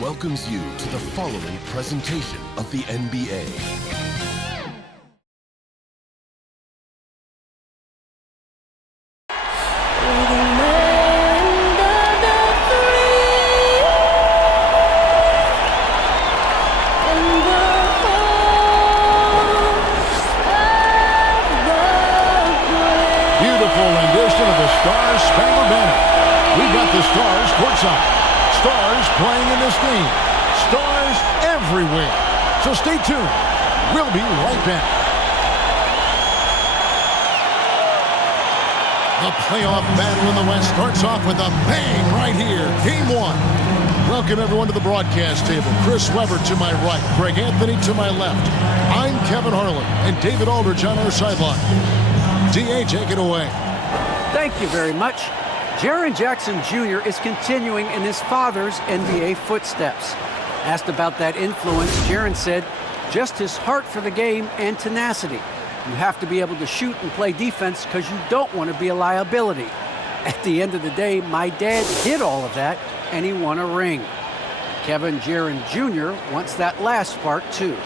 welcomes you to the following presentation of the NBA. The Stars courtside. Stars playing in this game. Stars everywhere. So stay tuned. We'll be right back. The playoff battle in the West starts off with a bang right here. Game one. Welcome everyone to the broadcast table. Chris Webber to my right. Greg Anthony to my left. I'm Kevin Harlan and David Aldridge on our sideline. D.A., take it away. Thank you very much. Jaren Jackson Jr. is continuing in his father's NBA footsteps. Asked about that influence, Jaren said, just his heart for the game and tenacity. You have to be able to shoot and play defense because you don't want to be a liability. At the end of the day, my dad did all of that, and he won a ring. Kevin Jaren Jr. wants that last part, too.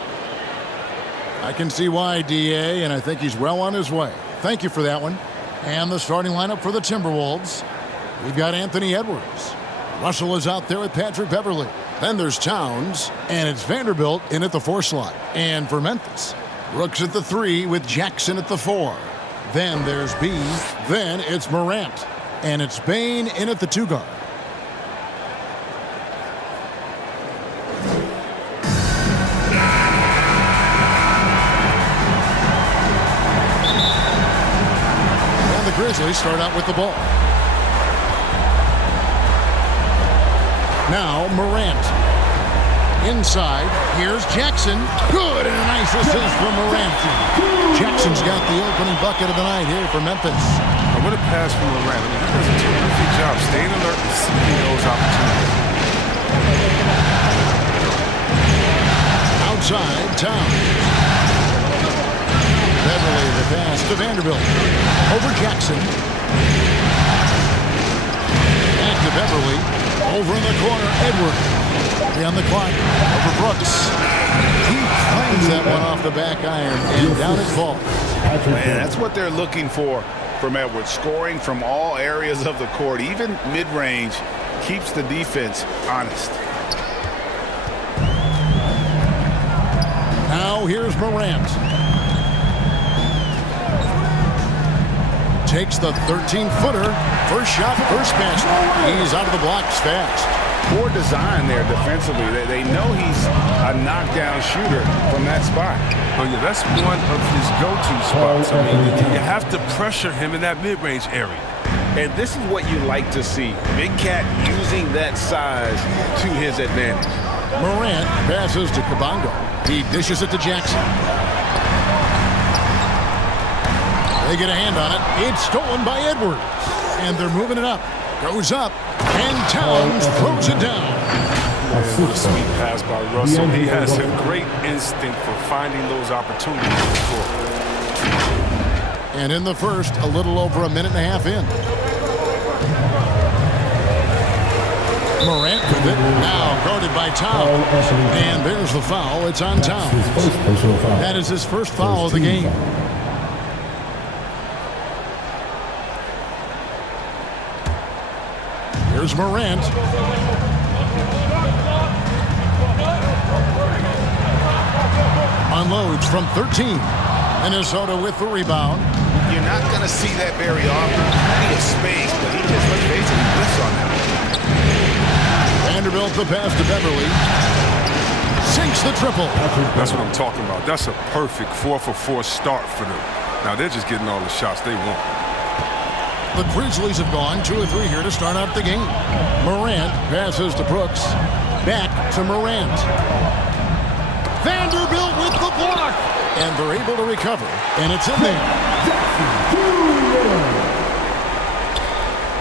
I can see why, D.A., and I think he's well on his way. Thank you for that one. And the starting lineup for the Timberwolves. We've got Anthony Edwards. Russell is out there with Patrick Beverley. Then there's Towns, and it's Vanderbilt in at the 4 slot. And for Memphis, Brooks at the 3 with Jackson at the 4. Then there's B. Then it's Morant. And it's Bane in at the 2 guard. And the Grizzlies start out with the ball. Now Morant. Inside, here's Jackson. Good, and a nice assist from Morant. Jackson's got the opening bucket of the night here for Memphis. What a pass from Morant. I mean, he does a terrific job staying alert and seeking those opportunities. Outside, Towns. Beverley, the pass to Vanderbilt. Over Jackson. Back to Beverley. Over in the corner, Edwards. On the clock, over Brooks. He claims that one off the back iron, and down it falls. Man, that's what they're looking for from Edwards. Scoring from all areas of the court, even mid-range, keeps the defense honest. Now here's Morant. Takes the 13-footer. First shot, first basket. He's out of the blocks fast. Poor design there defensively. They know he's a knockdown shooter from that spot. Oh, yeah, that's one of his go-to spots. I mean, you have to pressure him in that mid-range area. And this is what you like to see. Big Cat using that size to his advantage. Morant passes to Kabongo. He dishes it to Jackson. They get a hand on it. It's stolen by Edwards. And they're moving it up. Goes up. And Towns throws it down. What a sweet pass by Russell. He has a great instinct for finding those opportunities to score. And in the first, a little over a minute and a half in. Morant with it. Now guarded by Towns. And there's the foul. It's on Towns. That is his first foul of the game. Here's Morant. Unloads from 13. Minnesota with the rebound. You're not going to see that very often. Plenty of space, but he just, let's face it, he whiffs on that. Vanderbilt the pass to Beverley. Sinks the triple. That's what I'm talking about. That's a perfect 4-for-4 start for them. Now they're just getting all the shots they want. The Grizzlies have gone 2 or 3 here to start out the game. Morant passes to Brooks. Back to Morant. Vanderbilt with the block. And they're able to recover. And it's in there.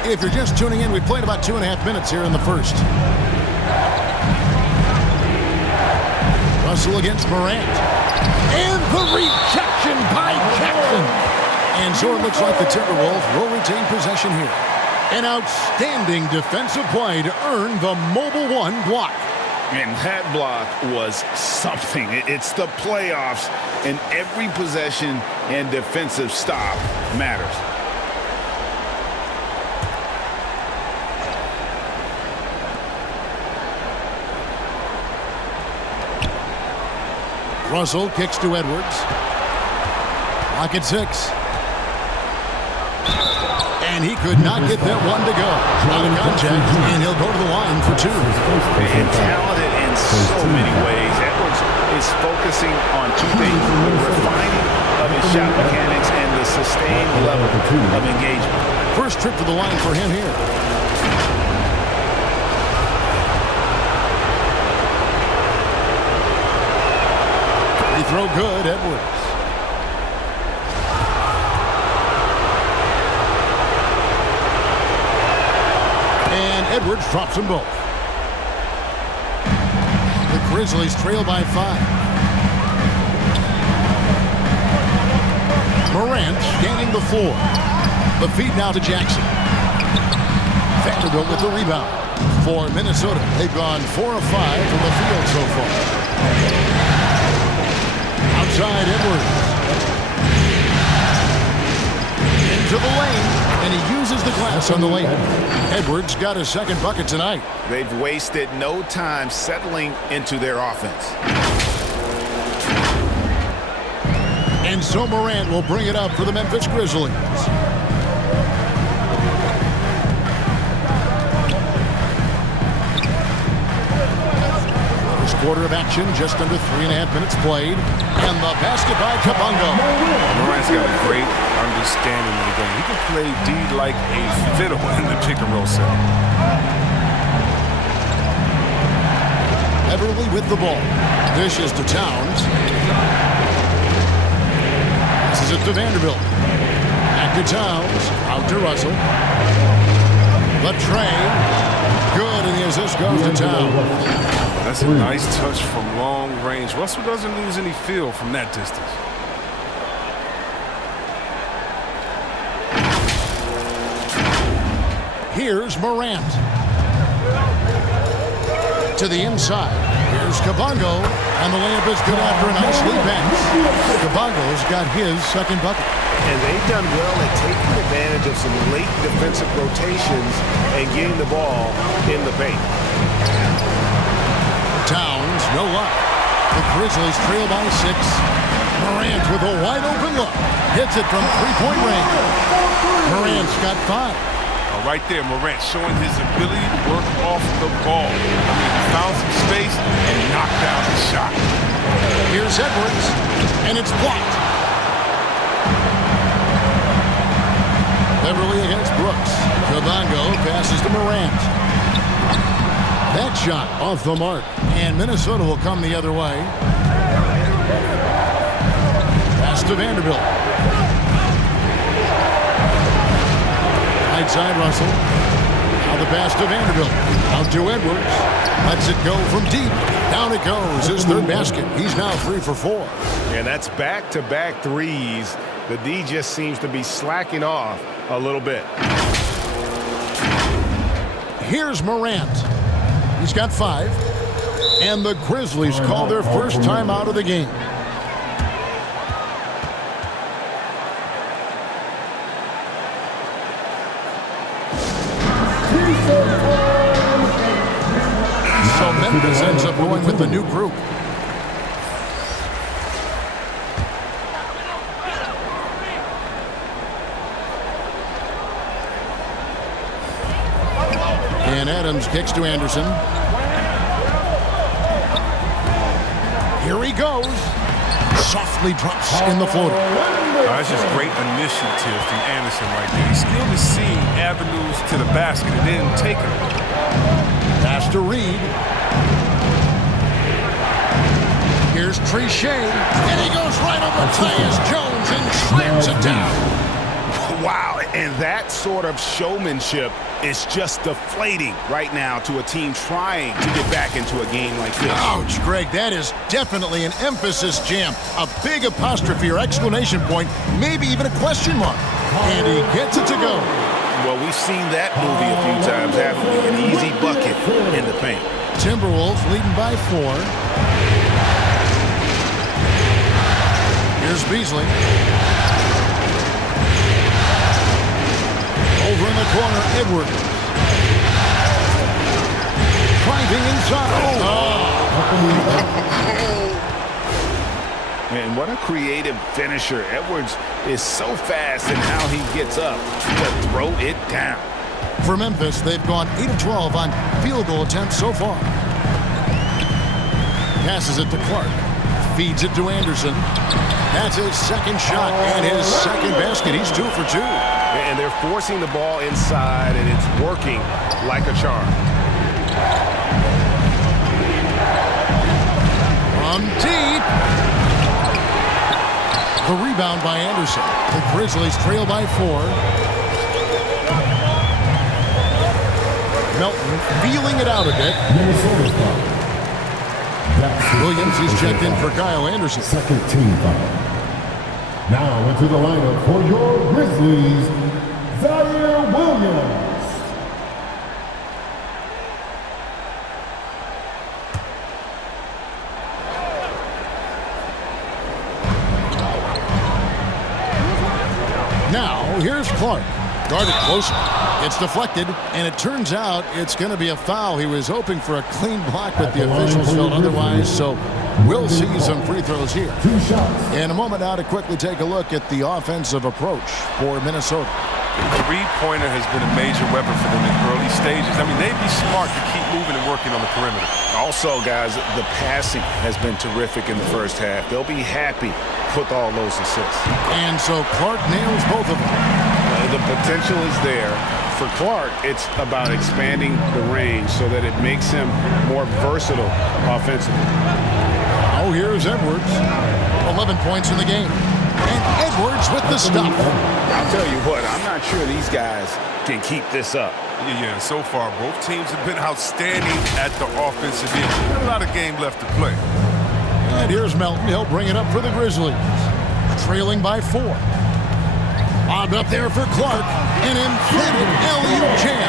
If you're just tuning in, we played about 2.5 minutes here in the first. Russell against Morant. And the rejection by Jackson. And so it looks like the Timberwolves will retain possession here. An outstanding defensive play to earn the Mobile One block. And that block was something. It's the playoffs, and every possession and defensive stop matters. Russell kicks to Edwards. Lock at 6. And he could not get that one to go. Out of contact, and he'll go to the line for 2. And talented in so many ways. Edwards is focusing on 2 things: the refining of his shot mechanics and the sustained level of engagement. First trip to the line for him here. Free throw good, Edwards. And Edwards drops them both. The Grizzlies trail by 5. Morant scanning the floor. The feed now to Jackson. Vanderbilt with the rebound. For Minnesota, they've gone 4 of 5 from the field so far. Outside Edwards. Into the lane, and he uses the glass on the lane. Edwards got his second bucket tonight. They've wasted no time settling into their offense. And so Morant will bring it up for the Memphis Grizzlies. First quarter of action, just under 3.5 minutes played. And the basket by Kabongo. Morant's got a great understanding of the game. He can play D like a fiddle in the pick-and-roll set. Everly with the ball. Dishes to Towns. This is it to Vanderbilt. Back to Towns. Out to Russell. The tray. Good, and the assist goes to Towns. That's a nice touch from long range. Russell doesn't lose any feel from that distance. Here's Morant. To the inside. Here's Kabongo. And the layup is good after a nice lead pass. Kabongo's got his second bucket. And they've done well at taking advantage of some late defensive rotations and getting the ball in the paint. Towns, no luck. The Grizzlies trail by 6. Morant with a wide open look. Hits it from three-point range. Morant's got 5. Right there, Morant showing his ability to work off the ball. He found some space and knocked down the shot. Here's Edwards, and it's blocked. Beverly against Brooks. Kabongo passes to Morant. That shot off the mark, and Minnesota will come the other way. Pass to Vanderbilt. Right side Russell. Now the pass to Vanderbilt. Out to Edwards. Lets it go from deep. Down it goes. His third basket. He's now 3 for 4. And that's back-to-back threes. The D just seems to be slacking off a little bit. Here's Morant. He's got 5. And the Grizzlies call their first time out of the game. So Memphis ends up going with the new group. And Adams kicks to Anderson. Here he goes. Softly drops in the floater. That's just great initiative from Anderson right there. He's skilled at seeing avenues to the basket and then taking them. Pass to Reed. Here's Trichet. And he goes right over Tyus Jones and slams it down. Wow, and that sort of showmanship is just deflating right now to a team trying to get back into a game like this. Ouch, Greg, that is definitely an emphasis jam. A big apostrophe or exclamation point, maybe even a question mark. And he gets it to go. Well, we've seen that movie a few times, haven't we? An easy bucket in the paint. Timberwolves leading by 4. Here's Beasley. Over in the corner, Edwards. Driving inside. And what a creative finisher. Edwards is so fast in how he gets up to throw it down. For Memphis, they've gone 8 of 12 on field goal attempts so far. Passes it to Clark. Feeds it to Anderson. That's his second shot and his second basket. He's 2 for 2. And they're forcing the ball inside, and it's working like a charm. From deep. The rebound by Anderson. The Grizzlies trail by 4. Melton feeling it out a bit. Williams is checked in for Kyle Anderson. Second team foul. Now into the lineup for your Grizzlies, Zaire Williams. Now, here's Clark. Guarded closer. It's deflected, and it turns out it's going to be a foul. He was hoping for a clean block, but the officials felt otherwise, so we'll see some free throws here. 2 shots. In a moment now to quickly take a look at the offensive approach for Minnesota. The three-pointer has been a major weapon for them in early stages. I mean, they'd be smart to keep moving and working on the perimeter. Also, guys, the passing has been terrific in the first half. They'll be happy with all those assists. And so Clark nails both of them. The potential is there. For Clark, it's about expanding the range so that it makes him more versatile offensively. Oh, here's Edwards. 11 points in the game. And Edwards with the stop. I'll tell you what, I'm not sure these guys can keep this up. Yeah, so far, both teams have been outstanding at the offensive end. Got a lot of game left to play. And here's Melton. He'll bring it up for the Grizzlies. Trailing by 4. Lobbed up there for Clark. An emphatic alley-oop jam.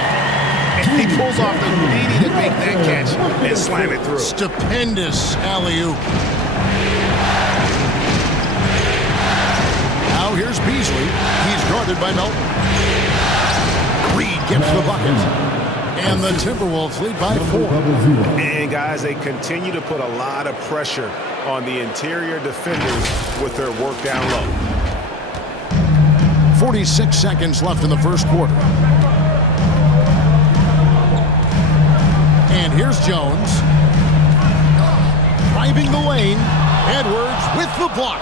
And he pulls off the needy to make that catch and slam it through. Stupendous alley-oop. Now here's Beasley. He's guarded by Melton. Reed gets the bucket. And the Timberwolves lead by 4. And guys, they continue to put a lot of pressure on the interior defenders with their work down low. 46 seconds left in the first quarter. And here's Jones. Driving the lane. Edwards with the block.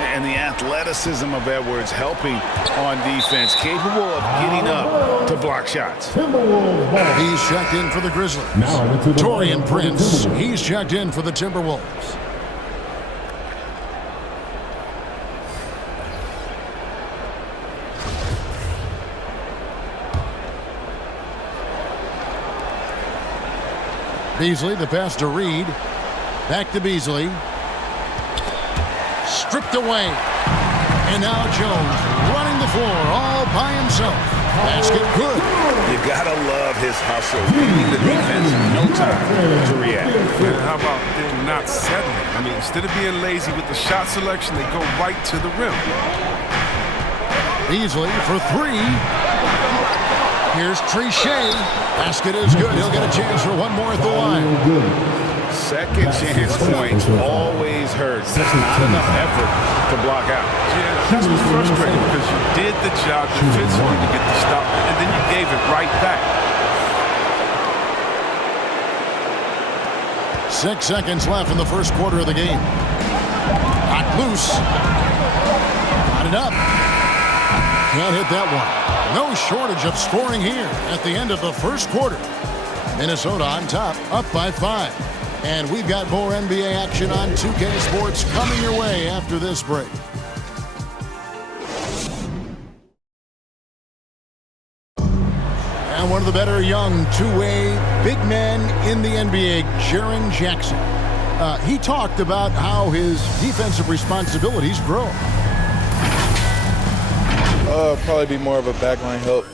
And the athleticism of Edwards helping on defense, capable of getting up to block shots. He's checked in for the Grizzlies. Taurean Prince, he's checked in for the Timberwolves. Beasley, the pass to Reed. Back to Beasley. Stripped away. And now Jones running the floor all by himself. Basket good. You gotta love his hustle. Leaving the defense no time to react. And how about them not settling? I mean, instead of being lazy with the shot selection, they go right to the rim. Beasley for 3. Here's Trichet. Basket is good. He'll get a chance for one more at the line. Second chance points always hurt. That's not enough effort to block out. Yeah, this was frustrating because you did the job defensively to get the stop, and then you gave it right back. 6 seconds left in the first quarter of the game. Hot loose. Got it up. Can't hit that one. No shortage of scoring here at the end of the first quarter. Minnesota on top, up by 5. And we've got more NBA action on 2K Sports coming your way after this break. And one of the better young two-way big men in the NBA, Jaren Jackson. He talked about how his defensive responsibilities grow. Probably be more of a backline help,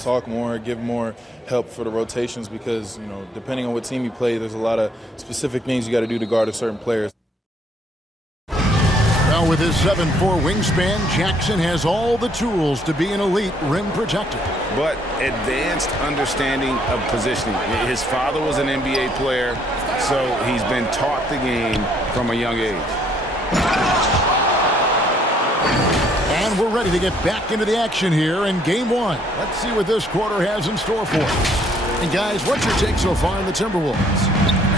talk more, give more help for the rotations because, you know, depending on what team you play, there's a lot of specific things you got to do to guard a certain player. Now with his 7'4" wingspan, Jackson has all the tools to be an elite rim protector. But advanced understanding of positioning. His father was an NBA player, so he's been taught the game from a young age. And we're ready to get back into the action here in Game 1. Let's see what this quarter has in store for us. And guys, what's your take so far on the Timberwolves?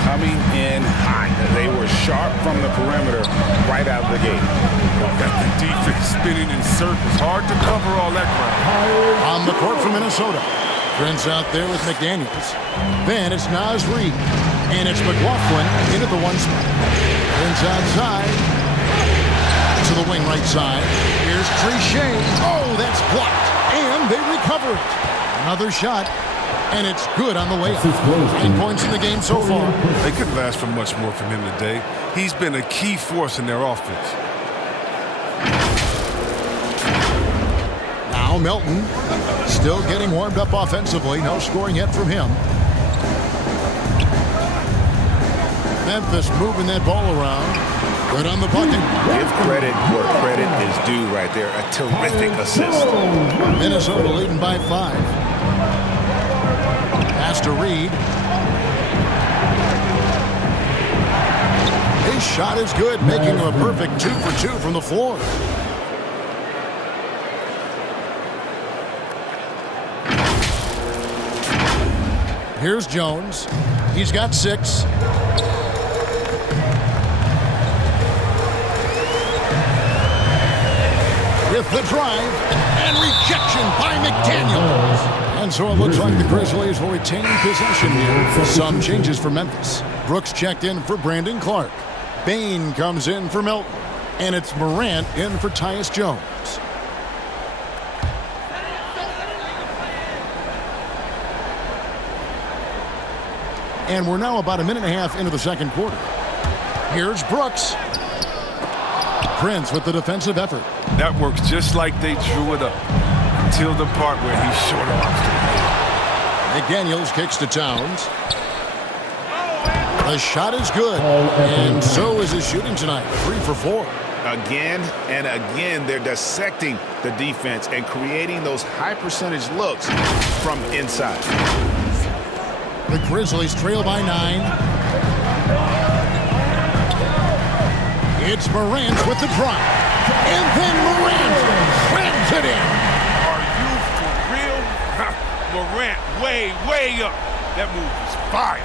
Coming in hot. They were sharp from the perimeter right out the gate. Got the defense spinning in circles. Hard to cover all that ground. On the court for Minnesota. Prince out there with McDaniels. Then it's Naz Reid. And it's McLaughlin in at the 1 spot. Prince outside. To the wing right side. Here's Trichet. Oh, that's blocked. And they recover it. Another shot. And it's good on the way up. 8 points in the game so far. They couldn't ask for much more from him today. He's been a key force in their offense. Now Melton still getting warmed up offensively. No scoring yet from him. Memphis moving that ball around. Good on the bucket. Give credit where credit is due right there. A terrific assist. Minnesota leading by 5. Pass to Reed. His shot is good, making him a perfect 2 for 2 from the floor. Here's Jones. He's got 6. With the drive and rejection by McDaniels. And so it looks like the Grizzlies will retain possession here. Some changes for Memphis. Brooks checked in for Brandon Clark. Bain comes in for Melton. And it's Morant in for Tyus Jones. And we're now about a minute and a half into the second quarter. Here's Brooks. Prince with the defensive effort. That works just like they drew it up. Until the part where he short arms the McDaniels kicks to Towns. The shot is good. And so is his shooting tonight. 3 for 4. Again and again, they're dissecting the defense and creating those high percentage looks from inside. The Grizzlies trail by 9. It's Morant with the drop. And then Morant slams it in. Are you for real? Morant way up. That move is fire.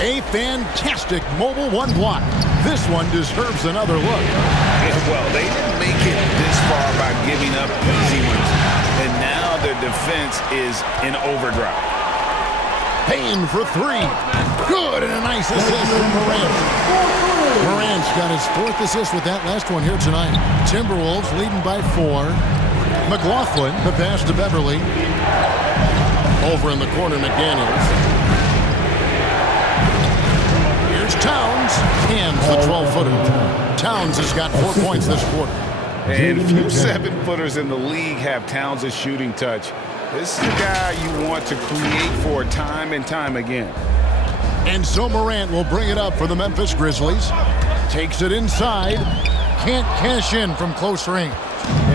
A fantastic mobile 1 block. This one deserves another look. Well, they didn't make it this far by giving up easy ones. And now their defense is in overdrive. Payne for 3. Good, and a nice assist from Morant. Morant's got his 4th assist with that last one here tonight. Timberwolves leading by 4. McLaughlin, the pass to Beverly. Over in the corner, McDaniels. Here's Towns. Hands the 12-footer. Towns has got 4 points this quarter. And few 7-footers in the league have Towns' shooting touch. This is the guy you want to create for time and time again. And so Morant will bring it up for the Memphis Grizzlies. Takes it inside. Can't cash in from close range.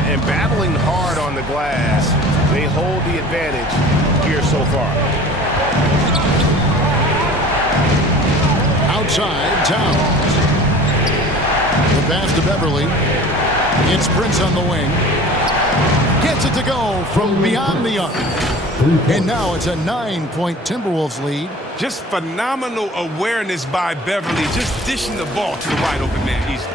And battling hard on the glass, they hold the advantage here so far. Outside, Towns. The pass to Beverly. It's Prince on the wing. Gets it to go from beyond the arc. And now it's a 9-point Timberwolves lead. Just phenomenal awareness by Beverly, just dishing the ball to the wide open man easily.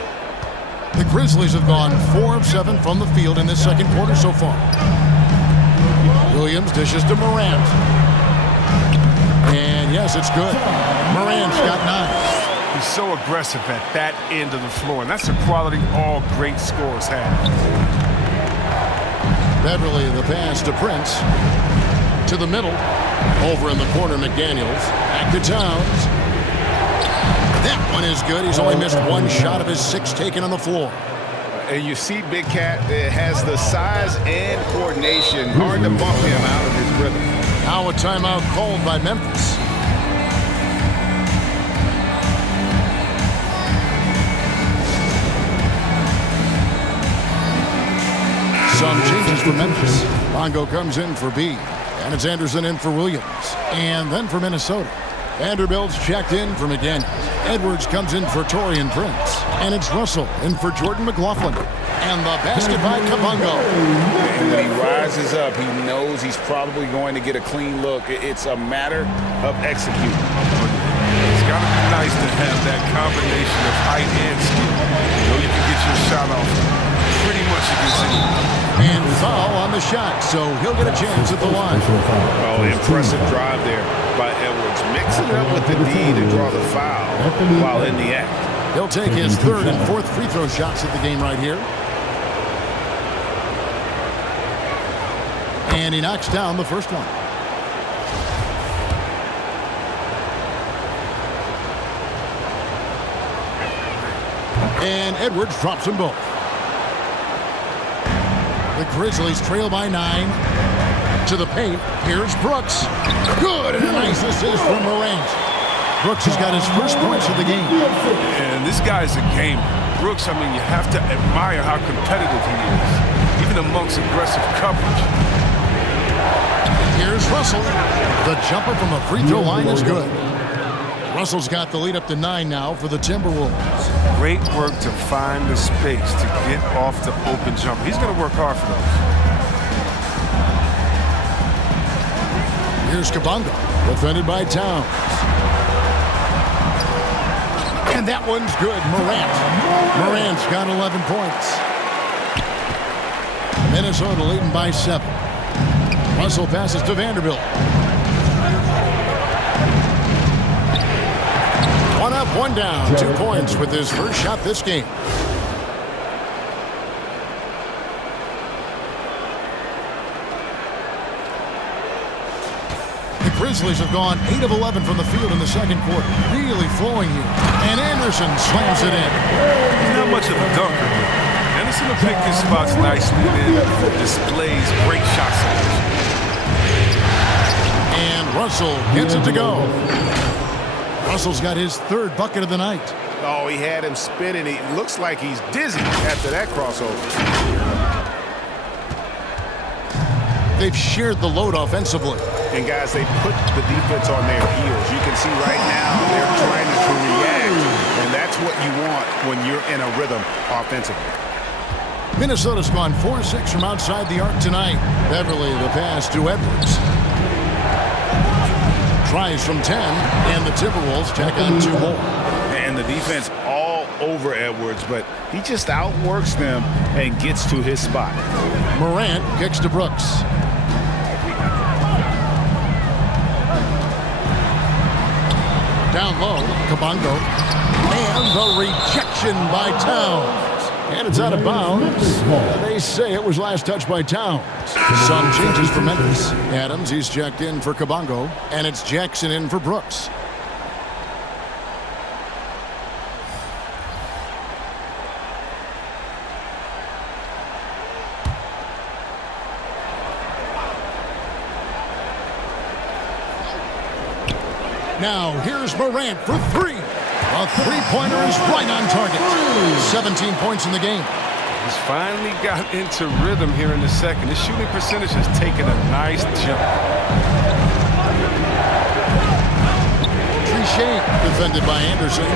The Grizzlies have gone 4 of 7 from the field in this second quarter so far. Williams dishes to Morant. And yes, it's good. Morant's got 9. He's so aggressive at that end of the floor, and that's a quality all great scorers have. Beverly, the pass to Prince. To the middle. Over in the corner, McDaniels. Back to Towns. That one is good. He's only missed 1 shot of his 6 taken on the floor. And you see Big Cat has the size and coordination. Hard to bump him out of his rhythm. Now a timeout called by Memphis. Some changes for Memphis. Bongo comes in for B. And it's Anderson in for Williams. And then for Minnesota, Vanderbilt's checked in for McDaniels. Edwards comes in for Taurean Prince. And it's Russell in for Jordan McLaughlin. And the basket by Kabongo. And when he rises up, he knows he's probably going to get a clean look. It's a matter of executing. It's got to be nice to have that combination of height and skill. You know, you can get your shot off pretty much against anyone. And foul on the shot, so he'll get a chance at the line. Oh, impressive drive there by Edwards. Mixing it up with the D to draw the foul while in the act. He'll take his third and fourth free throw shots at the game right here. And he knocks down the first one. And Edwards drops them both. The Grizzlies trail by 9. To the paint. Here's Brooks. Good, and a nice assist from Morant. Brooks has got his first points of the game. And this guy's a gamer. Brooks, I mean, you have to admire how competitive he is, even amongst aggressive coverage. Here's Russell. The jumper from the free throw line is good. Russell's got the lead up to 9 now for the Timberwolves. Great work to find the space to get off the open jumper. He's going to work hard for those. Here's Kabongo, defended by Towns. And that one's good. Morant's got 11 points. Minnesota leading by 7. Russell passes to Vanderbilt. One up, one down. 2 points with his first shot this game. The Grizzlies have gone 8 of 11 from the field in the second quarter. Really flowing here. And Anderson slams it in. He's not much of a dunker, but Anderson will pick his spots nicely and then displays great shot selection. And Russell gets it to go. Russell's got his third bucket of the night. Oh, he had him spinning. It looks like he's dizzy after that crossover. They've shared the load offensively. And, guys, they put the defense on their heels. You can see right now they're trying to react, and that's what you want when you're in a rhythm offensively. Minnesota's gone 4-6 from outside the arc tonight. Beverly the pass to Edwards. Tries from 10, and the Timberwolves tack on 2 more. And the defense all over Edwards, but he just outworks them and gets to his spot. Morant kicks to Brooks. Down low, Kabongo. And the rejection by Towns. And it's out of bounds. They say it was last touched by Towns. Some changes for Memphis. Adams, he's checked in for Kabongo. And it's Jackson in for Brooks. Now, here's Morant for 3. A three-pointer is right on target. 17 points in the game. He's finally got into rhythm here in the second. His shooting percentage has taken a nice jump. Trichet defended by Anderson.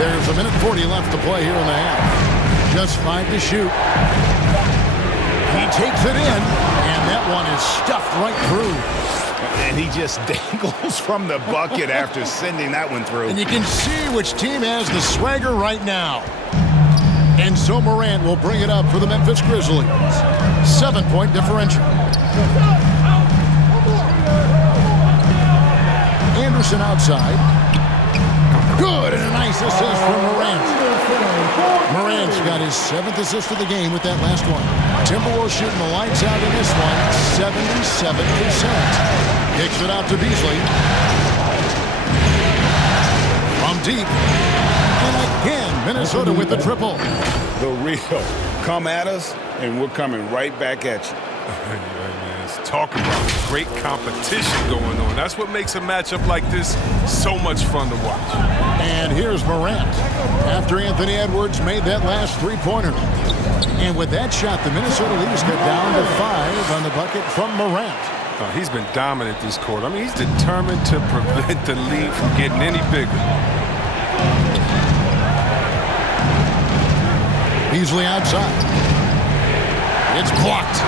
There's a minute 40 left to play here in the half. Just 5 to shoot. He takes it in, and that one is stuffed right through. And he just dangles from the bucket after sending that one through. And you can see which team has the swagger right now. And so Morant will bring it up for the Memphis Grizzlies. 7-point differential. Anderson outside. Good, and a nice assist from Morant. Morant's got his 7th assist of the game with that last one. Timberwolves shooting the lights out in this one, 77%. Kicks it out to Beasley. From deep, Minnesota with the triple. The real. Come at us, and we're coming right back at you. Talk about great competition going on. That's what makes a matchup like this so much fun to watch. And here's Morant after Anthony Edwards made that last three-pointer. And with that shot, the Minnesota Leafs get down to 5 on the bucket from Morant. He's been dominant this quarter. I mean, he's determined to prevent the lead from getting any bigger. Beasley outside. It's blocked.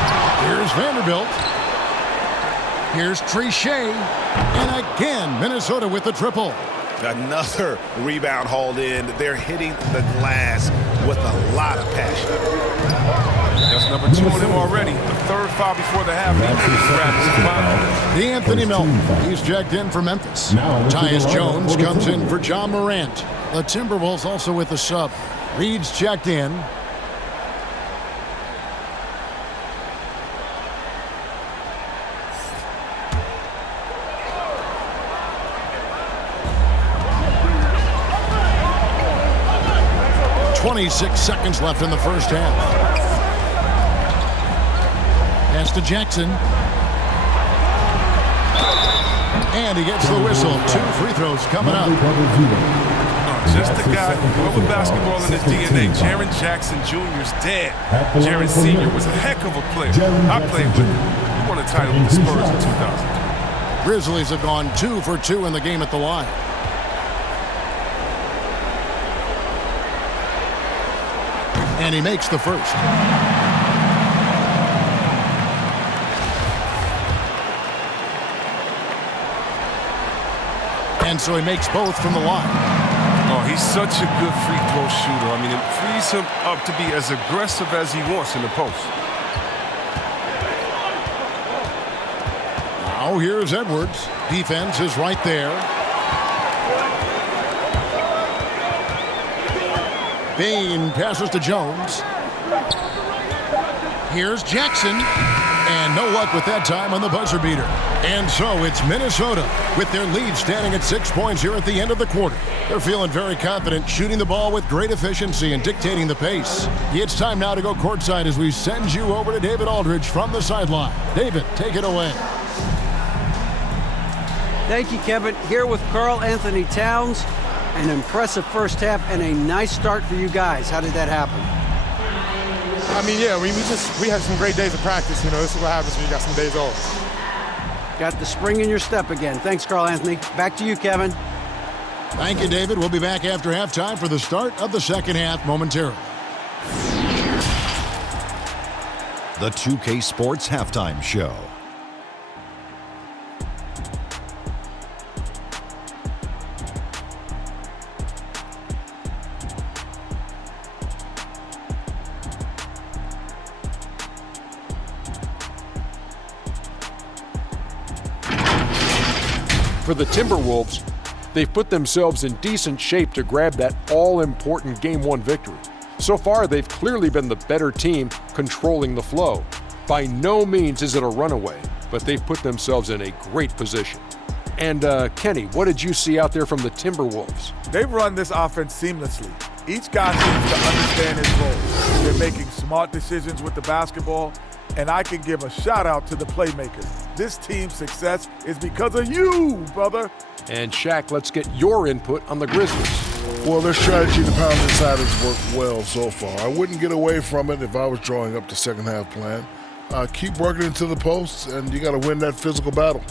Here's Vanderbilt. Here's Trichet. And again, Minnesota with the triple. Another rebound hauled in. They're hitting the glass with a lot of passion. That's number 2 on him already. The third foul before the half. The Anthony Melton. He's checked in for Memphis. Tyus Jones comes in for John Morant. The Timberwolves also with the sub. Reed's checked in. .26 seconds left in the first half. Pass to Jackson. And he gets the whistle. 2 free throws coming up. Just the guy with basketball in his DNA. Jaren Jackson Jr.'s dad. Jaren Sr. was a heck of a player. I played with him. He won a title with the Spurs in 2003. Grizzlies have gone 2 for 2 in the game at the line. And he makes the first. And so he makes both from the line. Oh, he's such a good free throw shooter. I mean, it frees him up to be as aggressive as he wants in the post. Now here's Edwards. Defense is right there. Bain passes to Jones. Here's Jackson. And no luck with that time on the buzzer beater. And so it's Minnesota with their lead standing at 6 points here at the end of the quarter. They're feeling very confident, shooting the ball with great efficiency and dictating the pace. It's time now to go courtside as we send you over to David Aldridge from the sideline. David, take it away. Thank you, Kevin. Here with Karl Anthony Towns. An impressive first half and a nice start for you guys. How did that happen? I mean, yeah, we had some great days of practice. You know, this is what happens when you got some days off. Got the spring in your step again. Thanks, Karl Anthony. Back to you, Kevin. Thank you, David. We'll be back after halftime for the start of the second half momentarily. The 2K Sports Halftime Show. For the Timberwolves, they've put themselves in decent shape to grab that all-important Game 1 victory. So far, they've clearly been the better team controlling the flow. By no means is it a runaway, but they've put themselves in a great position. And Kenny, what did you see out there from the Timberwolves? They've run this offense seamlessly. Each guy seems to understand his role. They're making smart decisions with the basketball, and I can give a shout-out to the playmakers. This team's success is because of you, brother. And Shaq, let's get your input on the Grizzlies. Well, their strategy to pound inside has worked well so far. I wouldn't get away from it if I was drawing up the second half plan. Keep working into the posts, and you got to win that physical battle.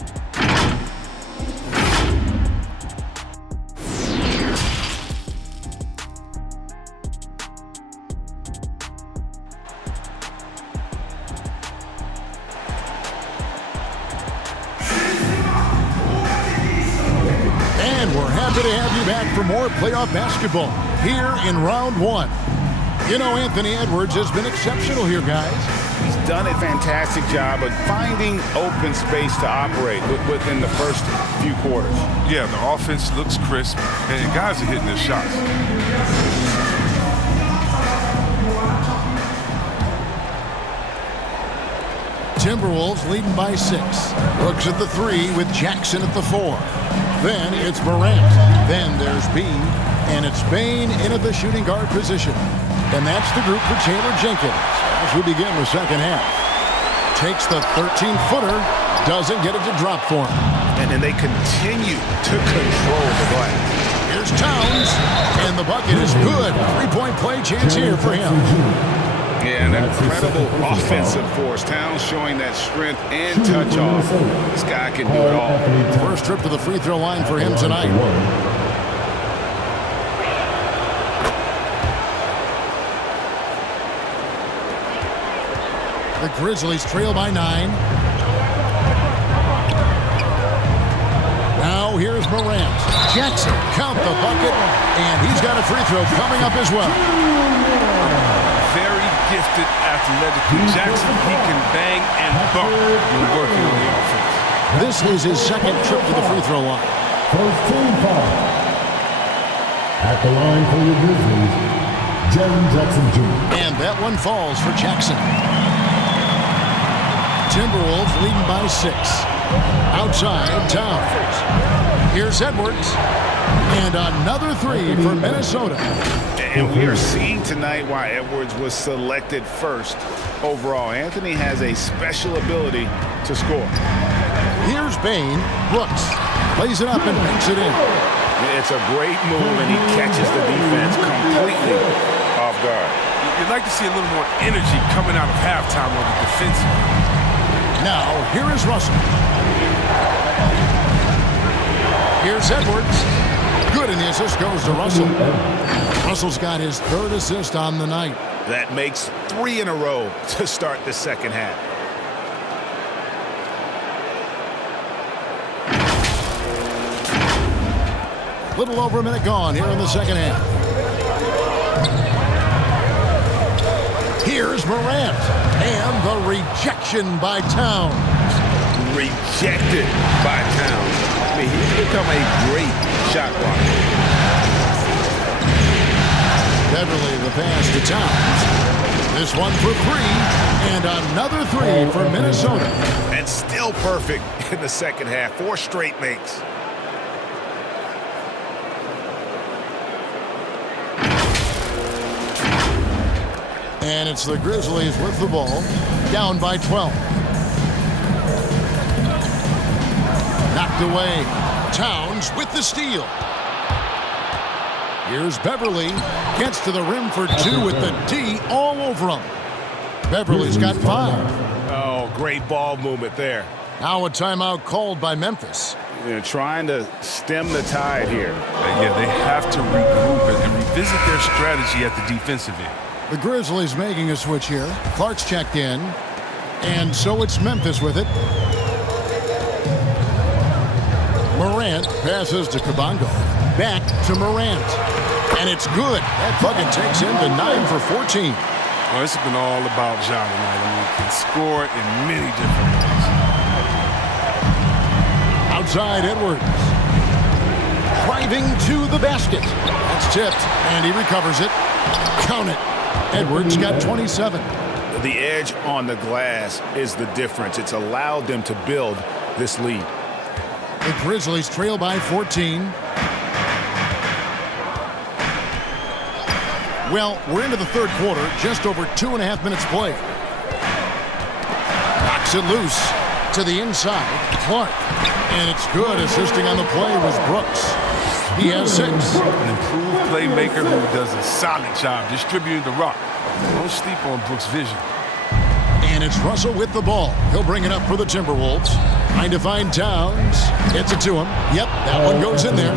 To have you back for more playoff basketball here in round 1. You know, Anthony Edwards has been exceptional here, guys. He's done a fantastic job of finding open space to operate within the first few quarters. Yeah, the offense looks crisp, and guys are hitting their shots. Timberwolves leading by 6. Brooks at the 3 with Jackson at the 4. Then it's Morant. Then there's B. And it's Bane in at the shooting guard position. And that's the group for Taylor Jenkins as we begin the second half. Takes the 13-footer. Doesn't get it to drop for him. And they continue to control the glass. Here's Towns. And the bucket is good. 3-point play chance here for him. Yeah, an incredible offensive force. Towns showing that strength and touch off. This guy can do it all. First trip to the free throw line for him tonight. The Grizzlies trail by 9. Now here's Morant. Jackson, count the bucket, and he's got a free throw coming up as well. Very gifted athletically. Jackson, he can bang and bump when working on the offense. This is his second trip to the free throw line. First team foul. At the line for the Grizzlies, Jaren Jackson Jr. And that one falls for Jackson. Timberwolves leading by 6. Outside, Towns. Here's Edwards. And another 3 for Minnesota. And we are seeing tonight why Edwards was selected first overall. Anthony has a special ability to score. Here's Bane. Brooks plays it up and banks it in. It's a great move, and he catches the defense completely off guard. You'd like to see a little more energy coming out of halftime on the defensive. Now, here is Russell. Here's Edwards. Good, and the assist goes to Russell. Russell's got his 3rd assist on the night. That makes 3 in a row to start the second half. Little over a minute gone here in the second half. Here's Morant. And the rejection by Towns. Rejected by Towns. I mean, he's become a great shot blocker. Beverly the pass to Towns. This one for 3. And another 3 for Minnesota. And still perfect in the second half. 4 straight makes. And it's the Grizzlies with the ball, down by 12. Knocked away. Towns with the steal. Here's Beverly. Gets to the rim for 2 with the D all over him. Beverly's got 5. Oh, great ball movement there. Now a timeout called by Memphis. They're trying to stem the tide here. Yeah, they have to regroup and revisit their strategy at the defensive end. The Grizzlies making a switch here. Clark's checked in. And so it's Memphis with it. Morant passes to Kabongo. Back to Morant. And it's good. That bucket takes him to 9 for 14. Well, it's been all about Ja tonight. I mean, he can score in many different ways. Outside Edwards. Driving to the basket. That's tipped. And he recovers it. Count it. Edwards got 27. The edge on the glass is the difference. It's allowed them to build this lead. The Grizzlies trail by 14. Well, we're into the 3rd quarter, just over 2.5 minutes played. Knocks it loose to the inside. Clark. And it's good. Assisting on the play was Brooks. He has 6. An improved playmaker who does a solid job distributing the rock. Don't sleep on Brooks' vision. And it's Russell with the ball. He'll bring it up for the Timberwolves. Trying to find Towns. Gets it to him. Yep, that one goes in there.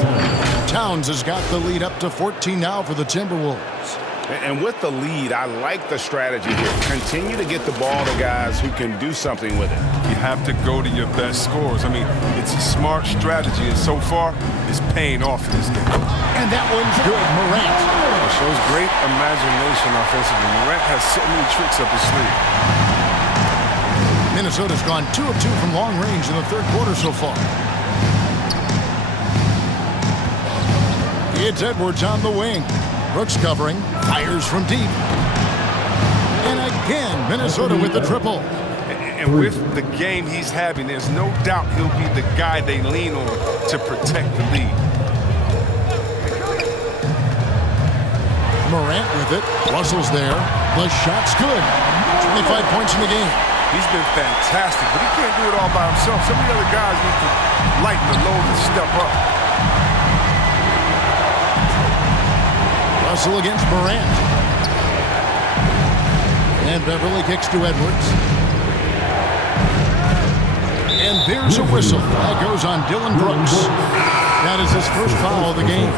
Towns has got the lead up to 14 now for the Timberwolves. And with the lead, I like the strategy here. Continue to get the ball to guys who can do something with it. You have to go to your best scorers. I mean, it's a smart strategy, and so far, it's paying off in this game. And that one's good. Morant. It shows great imagination offensively. Morant has so many tricks up his sleeve. Minnesota's gone 2 of 2 from long range in the 3rd quarter so far. It's Edwards on the wing. Brooks covering. Fires from deep. And again, Minnesota with the triple. And with the game he's having, there's no doubt he'll be the guy they lean on to protect the lead. Morant with it. Russell's there. The shot's good. 25 points in the game. He's been fantastic, but he can't do it all by himself. Some of the other guys need to lighten the load and step up. Russell against Morant. And Beverly kicks to Edwards. And there's a whistle. That goes on Dylan Brooks. That is his first foul of the game.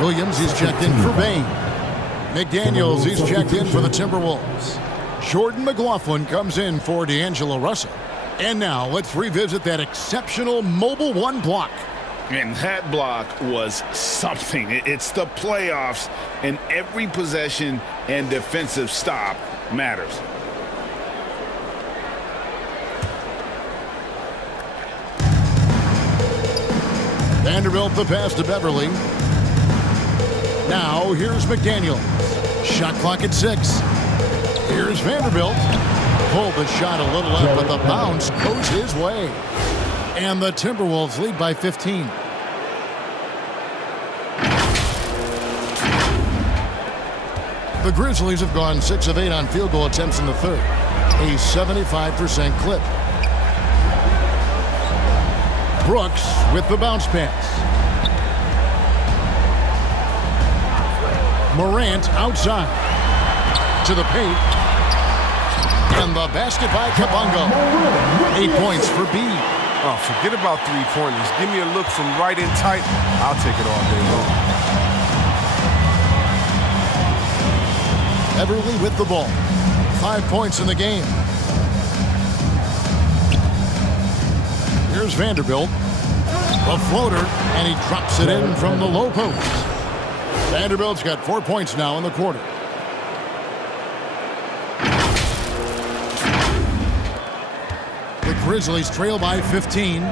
Williams is checked in for Bain. McDaniels, he's checked in for the Timberwolves. Jordan McLaughlin comes in for D'Angelo Russell. And now let's revisit that exceptional Mobile One block. And that block was something. It's the playoffs, and every possession and defensive stop matters. Vanderbilt the pass to Beverly. Now here's McDaniels. Shot clock at 6. Here's Vanderbilt. Pulled the shot a little up, but the bounce goes his way. And the Timberwolves lead by 15. The Grizzlies have gone 6 of 8 on field goal attempts in the third. A 75% clip. Brooks with the bounce pass. Morant outside. To the paint. And the basket by Kabongo. 8 points for B. Oh, forget about three-pointers. Give me a look from right in tight. I'll take it all day long. Everly with the ball. 5 points in the game. Here's Vanderbilt. A floater, and he drops it in from the low post. Vanderbilt's got 4 points now in the quarter. The Grizzlies trail by 15.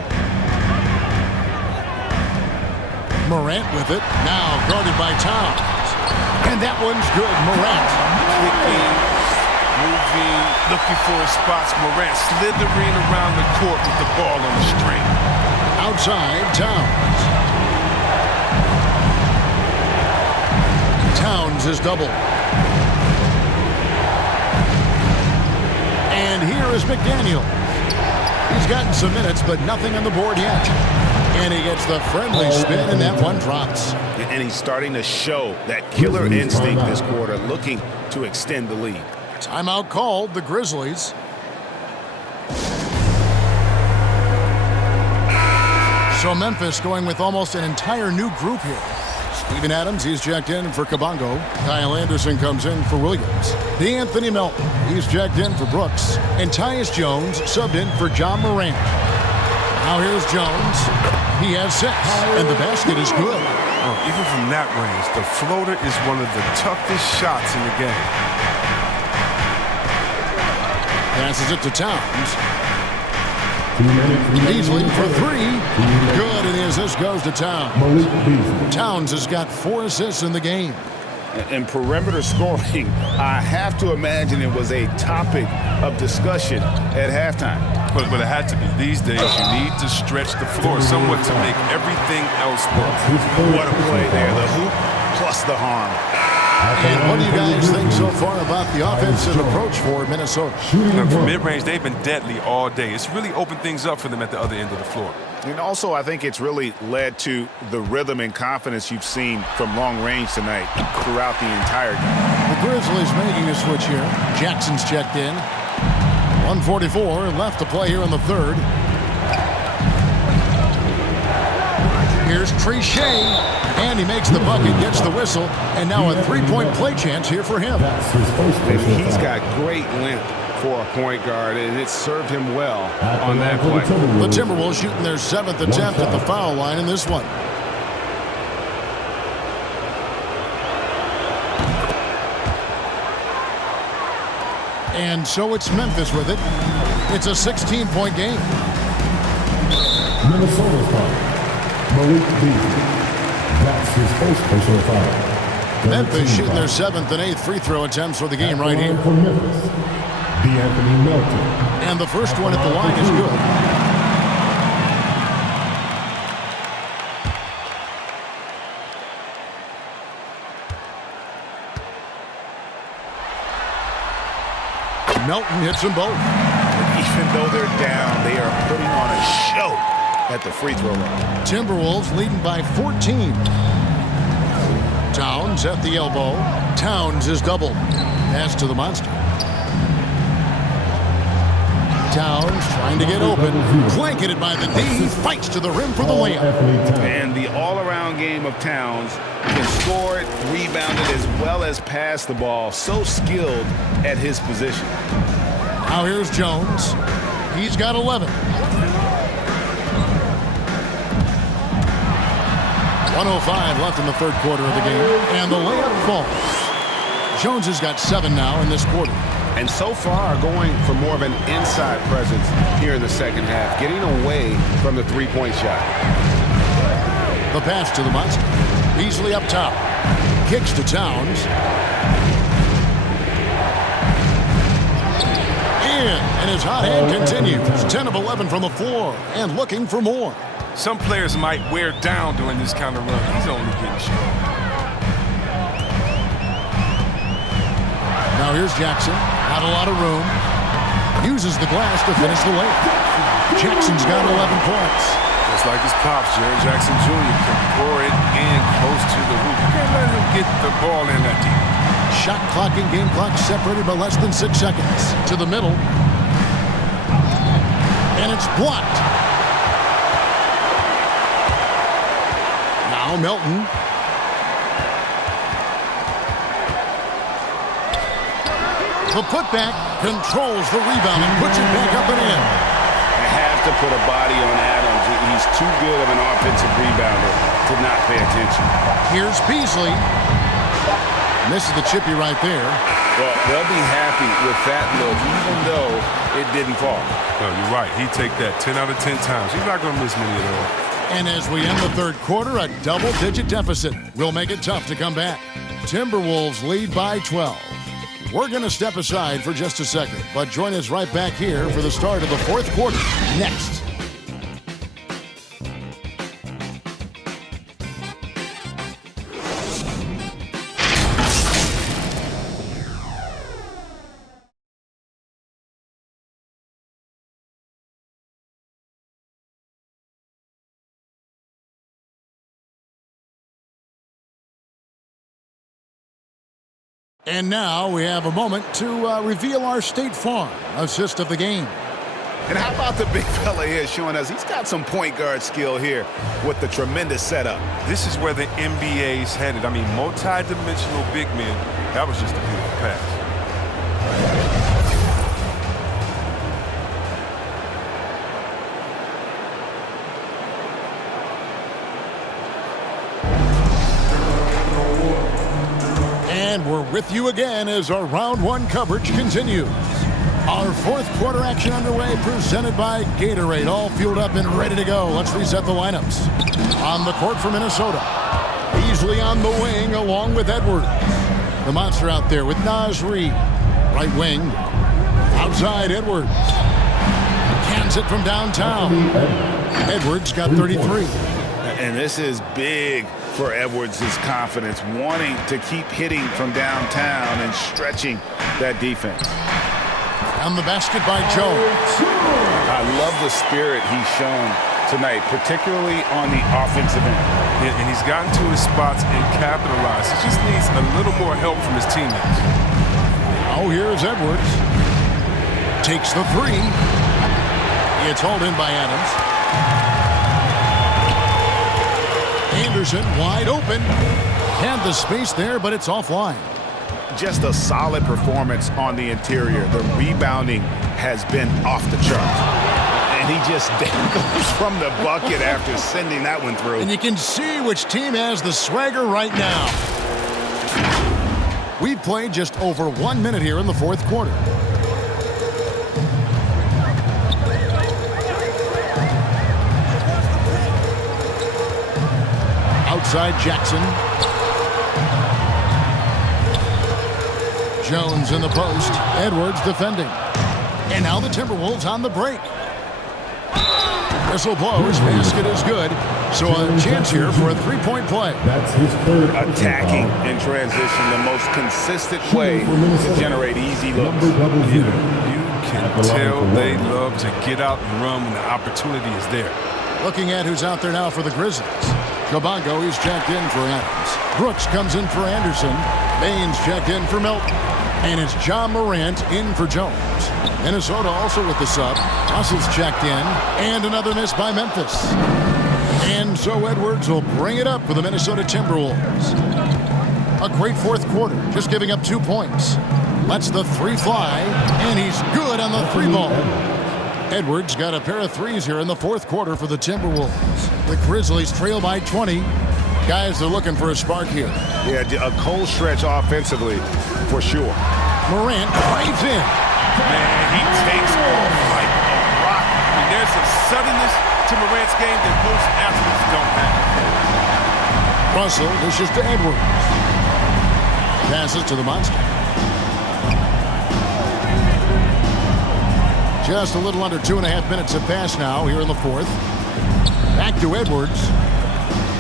Morant with it. Now guarded by Towns. And that one's good. Morant. Kicking, moving, looking for his spots. Morant slithering around the court with the ball on the string. Outside, Towns. Towns is doubled. And here is McDaniel. He's gotten some minutes, but nothing on the board yet. And he gets the friendly spin, and that one drops. And he's starting to show that killer instinct this quarter, looking to extend the lead. Timeout called, the Grizzlies. So Memphis going with almost an entire new group here. Steven Adams, he's checked in for Kabongo. Kyle Anderson comes in for Williams. DeAnthony Melton, he's checked in for Brooks. And Tyus Jones subbed in for John Morant. Now here's Jones. He has 6, and the basket is good. Oh, even from that range, the floater is one of the toughest shots in the game. Passes it to Towns. Beasley for 3. Good, and the assist goes to Towns. Towns has got 4 assists in the game. And perimeter scoring, I have to imagine it was a topic of discussion at halftime. But it had to be. These days, you need to stretch the floor somewhat to make everything else work. What a play there. The hoop plus the harm. And what do you guys think so far about the offensive approach for Minnesota? Now, from mid-range, they've been deadly all day. It's really opened things up for them at the other end of the floor. And also, I think it's really led to the rhythm and confidence you've seen from long range tonight throughout the entire game. The Grizzlies making a switch here. Jackson's checked in. 1:44 left to play here in the third. Here's Trichet, and he makes the bucket, gets the whistle, and now a three-point play chance here for him. He's got great length for a point guard, and it served him well on that play. The Timberwolves shooting their 7th attempt at the foul line in this one. And so it's Memphis with it. It's a 16-point game. Minnesota's foul. Malik Beasley. That's his first personal foul. Memphis shooting their 7th and 8th free throw attempts for the game right here. For Memphis, DeAnthony Melton. And the first one at the line is good. Melton hits them both. Even though they're down, they are putting on a show at the free throw line. Timberwolves leading by 14. Towns at the elbow. Towns is doubled. Pass to the monster. Towns trying to get open. Blanketed by the D. Fights to the rim for the layup. And the all-around game of Towns can score it, rebound it, as well as pass the ball. So skilled at his position. Now here's Jones. He's got 11. 1:05 left in the third quarter of the game. And the layup falls. Jones has got 7 now in this quarter. And so far going for more of an inside presence here in the second half, getting away from the three-point shot. The pass to the monster. Beasley up top. Kicks to Towns. And his hot hand continues. 10 of 11 from the floor and looking for more. Some players might wear down during this kind of run. He's only getting short. Now here's Jackson. Not a lot of room. Uses the glass to finish the layup. Jackson's got 11 points. Just like his pops, Jaren Jackson Jr. can pour it in close to the hoop. You can't let him get the ball in that deep. Shot clock and game clock separated by less than 6 seconds. To the middle. And it's blocked. Now Melton. The putback controls the rebound and puts it back up and in. I have to put a body on Adams. He's too good of an offensive rebounder to not pay attention. Here's Beasley. Misses the chippy right there. Well, they'll be happy with that look, even though it didn't fall. No, you're right. He'd take that 10 out of 10 times. He's not going to miss many of those. And as we end the third quarter, a double-digit deficit will make it tough to come back. Timberwolves lead by 12. We're going to step aside for just a second, but join us right back here for the start of the fourth quarter next. And now we have a moment to reveal our State Farm assist of the game. And how about the big fella here showing us he's got some point guard skill here with the tremendous setup. This is where the NBA's headed. I mean, multi-dimensional big men. That was just a beautiful pass. And we're with you again as our round one coverage continues. Our fourth quarter action underway, presented by Gatorade, all fueled up and ready to go. Let's reset the lineups. On the court for Minnesota, Beasley on the wing along with Edwards. The monster out there with Naz Reid. Right wing, outside Edwards. Cans it from downtown. Edwards got 33. And this is big for Edwards' confidence, wanting to keep hitting from downtown and stretching that defense. On the basket by Jones. I love the spirit he's shown tonight, particularly on the offensive end. Yeah, and he's gotten to his spots and capitalized. He just needs a little more help from his teammates. Oh, here's Edwards. Takes the three. It's hauled in by Adams. Anderson wide open. Had the space there, but it's offline. Just a solid performance on the interior. The rebounding has been off the charts. And he just dangles from the bucket after sending that one through. And you can see which team has the swagger right now. We've played just over 1 minute here in the fourth quarter. Outside Jackson. Jones in the post. Edwards defending. And now the Timberwolves on the break. Whistle blows. Basket is good. So a chance here for a three-point play. That's his third. Attacking in transition, the most consistent way to generate easy looks. You can tell they love to get out and run when the opportunity is there. Looking at who's out there now for the Grizzlies. Kabongo, he's checked in for Adams. Brooks comes in for Anderson. Baines checked in for Milton. And it's John Morant in for Jones. Minnesota also with the sub. Russell's checked in. And another miss by Memphis. And so Edwards will bring it up for the Minnesota Timberwolves. A great fourth quarter, just giving up 2 points. Lets the three fly, and he's good on the three ball. Edwards got a pair of threes here in the fourth quarter for the Timberwolves. The Grizzlies trail by 20. Guys are looking for a spark here. Yeah, a cold stretch offensively, for sure. Morant drives in. Man, he takes off like a rock. I mean, there's a suddenness to Morant's game that most athletes don't have. Russell dishes to Edwards. Passes to the monster. Just a little under 2.5 minutes have passed now here in the fourth. Back to Edwards.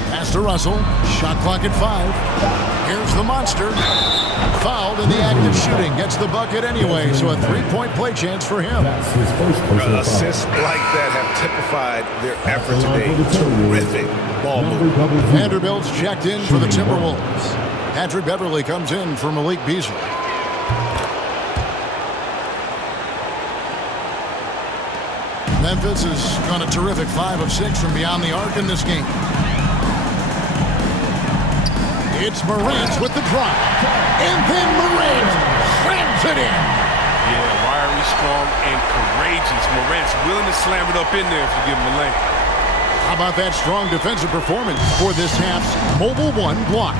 Pass to Russell. Shot clock at 5. Here's the monster. Fouled in the act of shooting. Gets the bucket anyway, so a three-point play chance for him. Assists like that have typified their effort today. Terrific ball movement. Vanderbilt's checked in for the Timberwolves. Patrick Beverly comes in for Malik Beasley. Memphis has gone a terrific 5 of 6 from beyond the arc in this game. It's Morant with the drive. And then Morant slams it in. Yeah, wiry, strong, and courageous. Morant's willing to slam it up in there if you give him a lane. How about that strong defensive performance for this half's Mobile 1 block?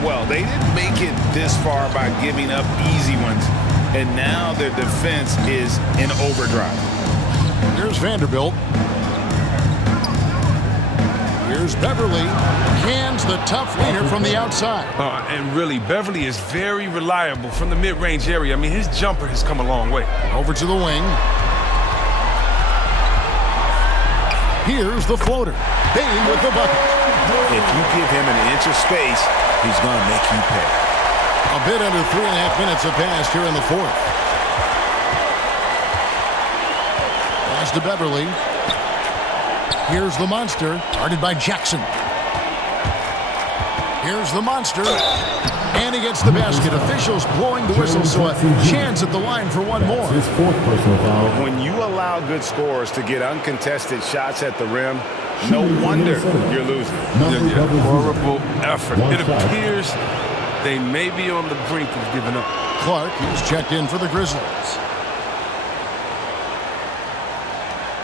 Well, they didn't make it this far by giving up easy ones. And now their defense is in overdrive. Here's Vanderbilt. Here's Beverly. Cans the tough leader from the outside. And really, Beverly is very reliable from the mid-range area. I mean, his jumper has come a long way. Over to the wing. Here's the floater. Bane with the bucket. If you give him an inch of space, he's going to make you pay. A bit under 3.5 minutes have passed here in the fourth. Pass to Beverly. Here's the monster, guarded by Jackson. Here's the monster, and he gets the basket. Officials blowing the whistle, so a chance at the line for one more. His fourth personal foul. When you allow good scorers to get uncontested shots at the rim, no wonder you're losing. Horrible effort. It appears they may be on the brink of giving up. Clark, he's checked in for the Grizzlies.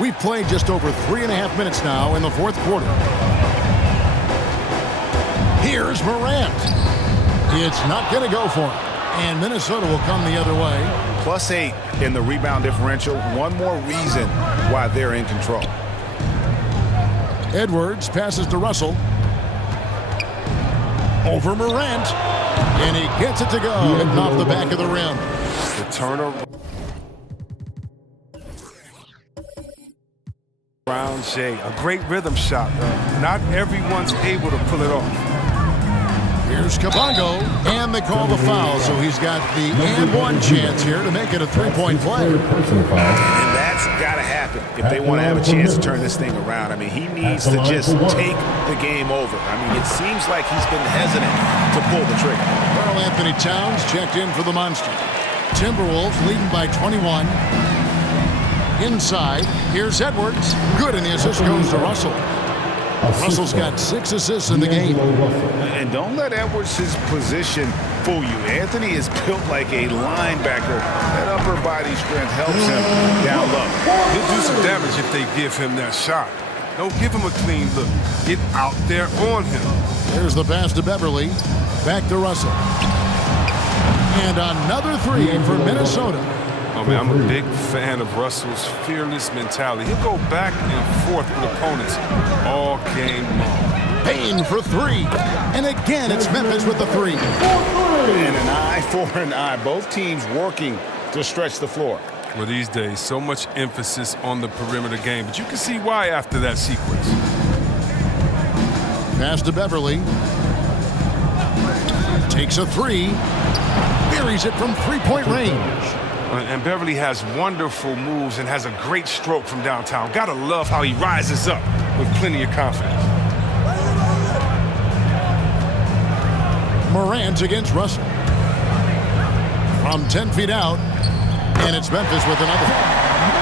We've played just over 3.5 minutes now in the fourth quarter. Here's Morant. It's not going to go for him. And Minnesota will come the other way. +8 in the rebound differential. One more reason why they're in control. Edwards passes to Russell. Over Morant. And he gets it to go. Hitting off the back of the rim. The turnover. Brown Shea, a great rhythm shot. Not everyone's able to pull it off. Here's Kabongo, and they call the foul, so he's got the and one chance here to make it a three-point play. And that's got to happen if they want to have a chance to turn this thing around. I mean, he needs to just take the game over. I mean, it seems like he's been hesitant to pull the trigger. Karl Anthony Towns checked in for the Monster. Timberwolves leading by 21. Inside, here's Edwards. Good, and the assist goes to Russell. Russell's got 6 assists in the game. And don't let Edwards' position fool you. Anthony is built like a linebacker. That upper body strength helps him down low. He'll do some damage if they give him that shot. Don't give him a clean look. Get out there on him. There's the pass to Beverly. Back to Russell. And another three for Minnesota. Oh, man, I'm a big fan of Russell's fearless mentality. He'll go back and forth with opponents all game long. Payne for 3. And again, it's Memphis with the 3. And an eye for an eye. Both teams working to stretch the floor. Well, these days, so much emphasis on the perimeter game, but you can see why after that sequence. Pass to Beverly. Takes a three. Buries it from three-point range. And Beverly has wonderful moves and has a great stroke from downtown. Gotta love how he rises up with plenty of confidence. Morant against Russell. From 10 feet out, and it's Memphis with another.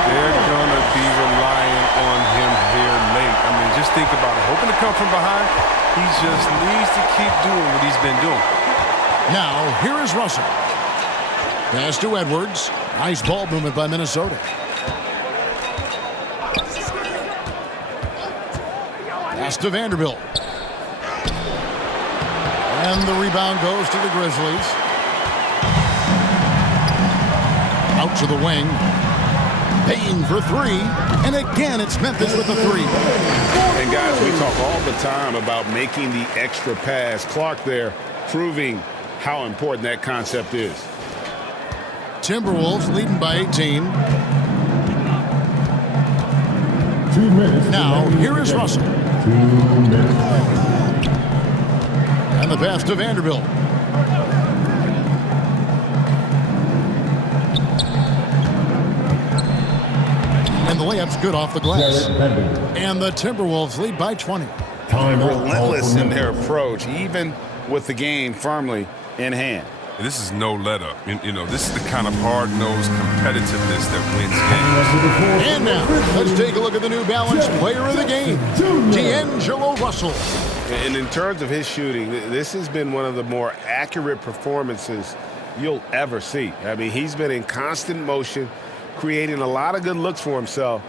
They're gonna be relying on him here late. I mean, just think about it. Hoping to come from behind, he just needs to keep doing what he's been doing. Now, here is Russell. Pass to Edwards. Nice ball movement by Minnesota. Pass to Vanderbilt. And the rebound goes to the Grizzlies. Out to the wing. Paying for three. And again, it's Memphis with the three. And guys, we talk all the time about making the extra pass. Clark there proving how important that concept is. Timberwolves leading by 18. 2 minutes. Now, here is Russell. 2 minutes. And the pass to Vanderbilt. And the layup's good off the glass. And the Timberwolves lead by 20. Relentless in their approach, even with the game firmly in hand. This is no let-up. You know, this is the kind of hard-nosed competitiveness that wins games. And now, let's take a look at the New Balance player of the game, D'Angelo Russell. And in terms of his shooting, this has been one of the more accurate performances you'll ever see. I mean, he's been in constant motion, creating a lot of good looks for himself.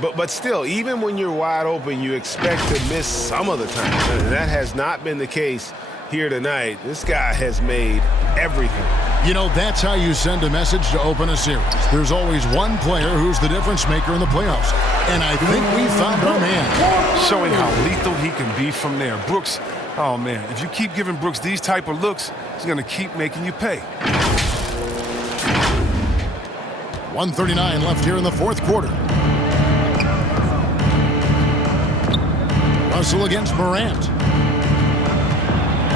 But still, even when you're wide open, you expect to miss some of the time. And that has not been the case here tonight. This guy has made everything. You know, that's how you send a message to open a series. There's always one player who's the difference maker in the playoffs. And I think we found our man. Showing how lethal he can be from there. Brooks, oh man, if you keep giving Brooks these type of looks, he's going to keep making you pay. 1:39 left here in the fourth quarter. Russell against Morant.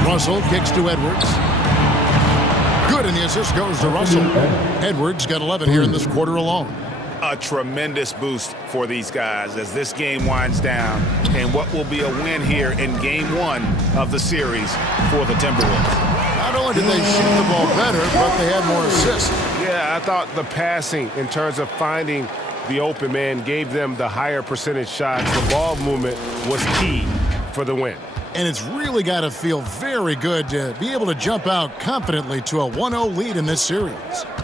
Russell kicks to Edwards. Good, and the assist goes to Russell. Edwards got 11 here in this quarter alone. A tremendous boost for these guys as this game winds down and what will be a win here in game one of the series for the Timberwolves. Not only did they shoot the ball better, but they had more assists. Yeah, I thought the passing in terms of finding the open man gave them the higher percentage shots. The ball movement was key for the win. And it's really got to feel very good to be able to jump out confidently to a 1-0 lead in this series.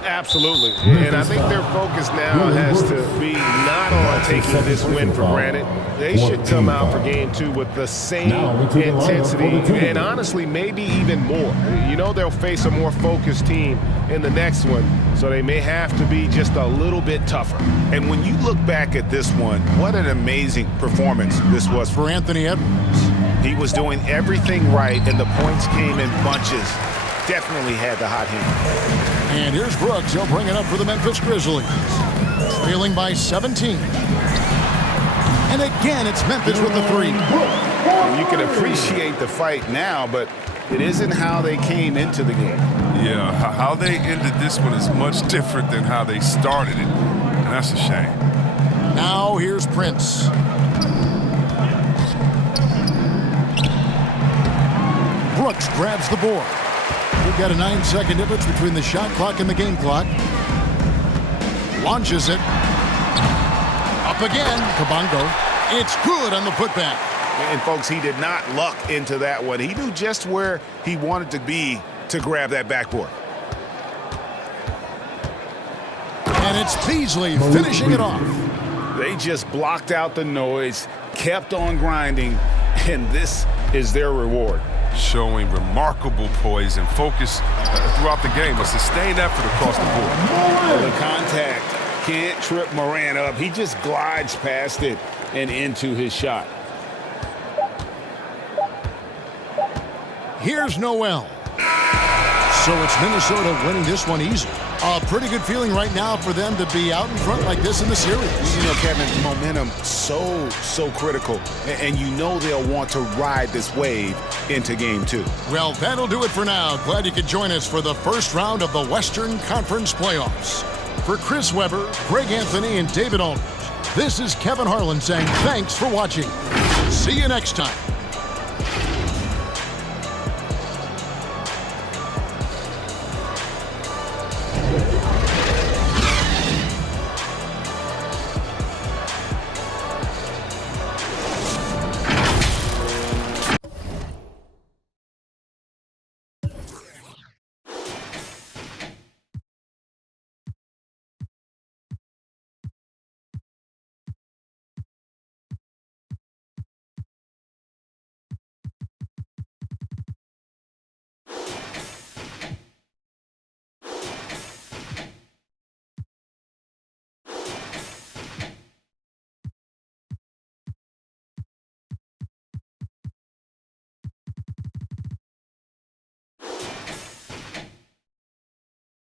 Absolutely. And I think their focus now has to be not on taking this win for granted. They should come out for game two with the same intensity and honestly maybe even more. You know they'll face a more focused team in the next one, so they may have to be just a little bit tougher. And when you look back at this one, what an amazing performance this was for Anthony Edwards. He was doing everything right, and the points came in bunches. Definitely had the hot hand. And here's Brooks. He'll bring it up for the Memphis Grizzlies. Trailing by 17. And again, it's Memphis with the three. And you can appreciate the fight now, but it isn't how they came into the game. Yeah, how they ended this one is much different than how they started it. And that's a shame. Now here's Prince. Brooks grabs the board. We've got a 9-second difference between the shot clock and the game clock. Launches it. Up again. Kabongo. It's good on the putback. And folks, he did not luck into that one. He knew just where he wanted to be to grab that backboard. And it's Beasley finishing it off. They just blocked out the noise, kept on grinding, and this is their reward. Showing remarkable poise and focus throughout the game. A sustained effort across the board. The contact can't trip Morant up. He just glides past it and into his shot. Here's Noel. So it's Minnesota winning this one easy. A pretty good feeling right now for them to be out in front like this in the series. You know, Kevin, momentum so critical, and you know they'll want to ride this wave into Game 2. Well, that'll do it for now. Glad you could join us for the first round of the Western Conference Playoffs. For Chris Webber, Greg Anthony, and David Aldridge, this is Kevin Harlan saying thanks for watching. See you next time.